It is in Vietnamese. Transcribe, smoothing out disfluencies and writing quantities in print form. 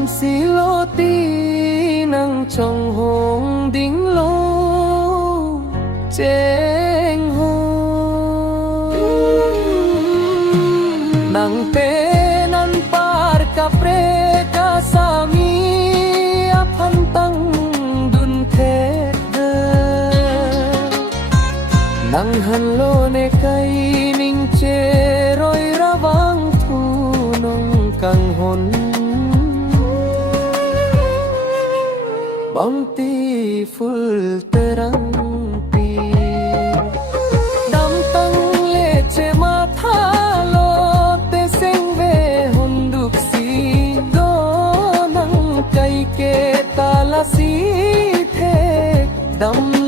ban xí lô tí nâng trong hồng đính lô chênh hô nang te nan par kapre ka sami aphan tang dun the nang han lo ne kai ning che roi rawang thu nong kang hon bang ti ful terang pi dam tang le che ma tha lo te seng ve hon duk si do nang kai ke ta la si the dam